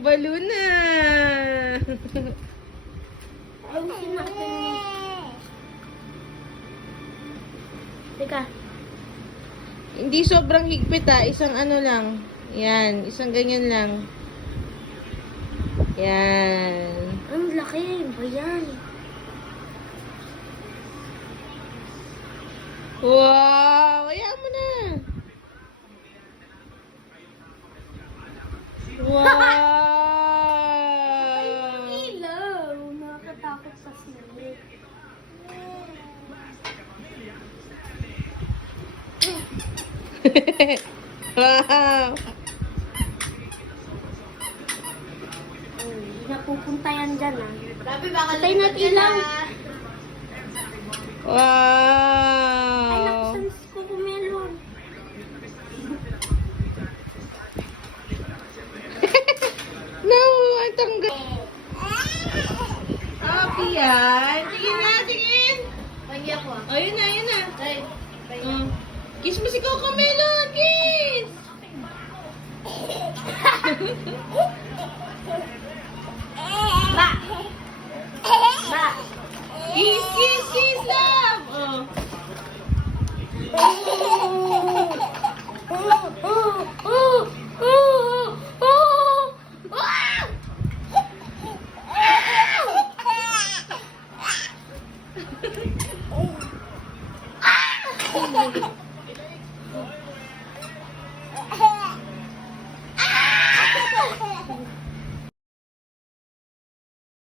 balloon na. Ayusin natin. Teka. Hindi sobrang higpit isang ano lang. Yan, isang ganyan lang. Yan. Ang laki. Ba yan? Wow! Ayan mo na. Wow! Ilaw. Nakakatakot sa snake. Wow! Hindi na pupunta yan dyan Grabe, baka Patay na ilaw. Ay, Wow! nakasans ko kumelon. No! Ang tanggal. Happy yan. Tingin nga, tingin. Pagi ako ah. Ayun na, ayun na. Ay, Kiss mo si Coco Melon! Kiss!